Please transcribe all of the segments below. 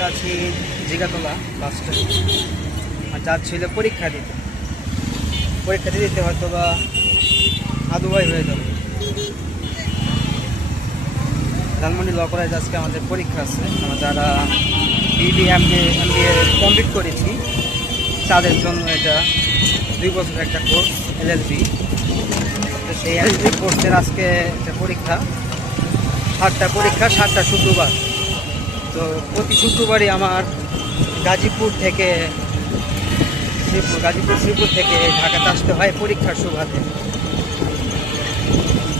মুহূর্তে আছি Jigatola bus stand. আর যাচ্ছিল পরীক্ষা দিতে হয়তো বা আদুবাই হয়ে যাবে। ধানমন্ডি ল কলেজ আজকে আমাদের পরীক্ষা আছে। আমরা যারা বিবি এমবিএ কমপ্লিট করেছি তাদের জন্য এটা 2 বছরের একটা কোর্স এলএলবি। তো সেই এলএলবি কোর্সের আজকে একটা পরীক্ষা, 7টা শুক্রবার। তো প্রতি শুক্রবারই আমার গাজীপুর থেকে ঢাকাতে আসতে হয় পরীক্ষার সুবাদে।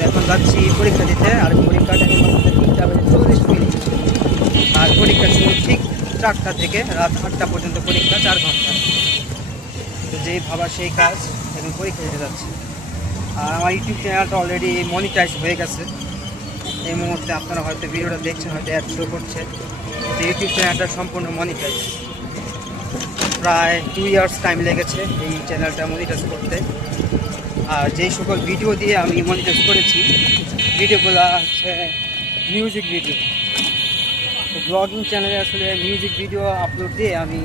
এখন যাচ্ছি পরীক্ষা দিতে। আর পরীক্ষাটা 3:40 আর পরীক্ষা শুরু ঠিক 4টা থেকে রাত 8টা পর্যন্ত পরীক্ষা, 4 ঘন্টা। তো যেই ভাবা সেই কাজ, এখন পরীক্ষা দিতে যাচ্ছি। আর আমার ইউটিউব চ্যানেলটা অলরেডি মনিটাইজ হয়ে গেছে। এই মুহূর্তে আপনারা হয়তো ভিডিওটা দেখছেন, হয়তো অ্যাড শো করছে। ইউটিউব চ্যানেলটা সম্পূর্ণ মনিটাইজ। প্রায় 2 ইয়ার্স টাইম লেগেছে এই চ্যানেলটা মনিটাইজ করতে। আর যেই সকল ভিডিও দিয়ে আমি মনিটাইজ করেছি ভিডিওগুলো হচ্ছে মিউজিক ভিডিও। তো ব্লগিং চ্যানেলে আসলে মিউজিক ভিডিও আপলোড দিয়ে আমি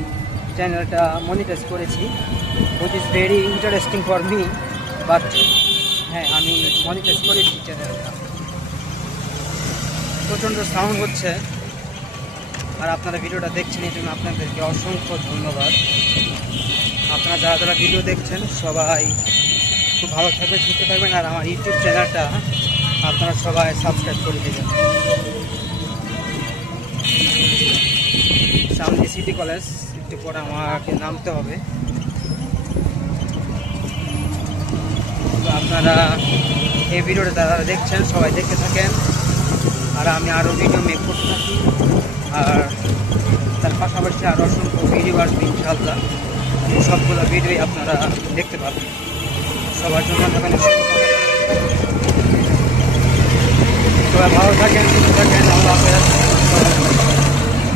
চ্যানেলটা মনিটাইজ করেছি, which is very interesting for me. But হ্যাঁ, আমি মনিটাইজ করেছি চ্যানেলটা। প্রচণ্ড সাউন্ড হচ্ছে আর আপনারা ভিডিওটা দেখছেন, এই জন্য আপনাদেরকে অসংখ্য ধন্যবাদ। আপনারা যারা ভিডিও দেখছেন সবাই খুব ভালো থাকবেন, সুস্থ থাকবেন। আর আমার ইউটিউব চ্যানেলটা আপনারা সবাই সাবস্ক্রাইব করে দেবেন। সামনে সিটি কলেজ, একটু পরে আমাকে নামতে হবে। তো আপনারা এই ভিডিওটা যারা দেখছেন সবাই দেখতে থাকেন। আর আমি আরও ভিডিও মেক করতে থাকি। আর তার পাশাপাশি আরও অসংখ্য ভিডিও আসবে ইনশাআল্লাহ। সবগুলো ভিডিওই আপনারা দেখতে পাবেন। সবার জন্য সবাই ভালো থাকেন, সুস্থ থাকেন। আল্লাহ হাফেজ।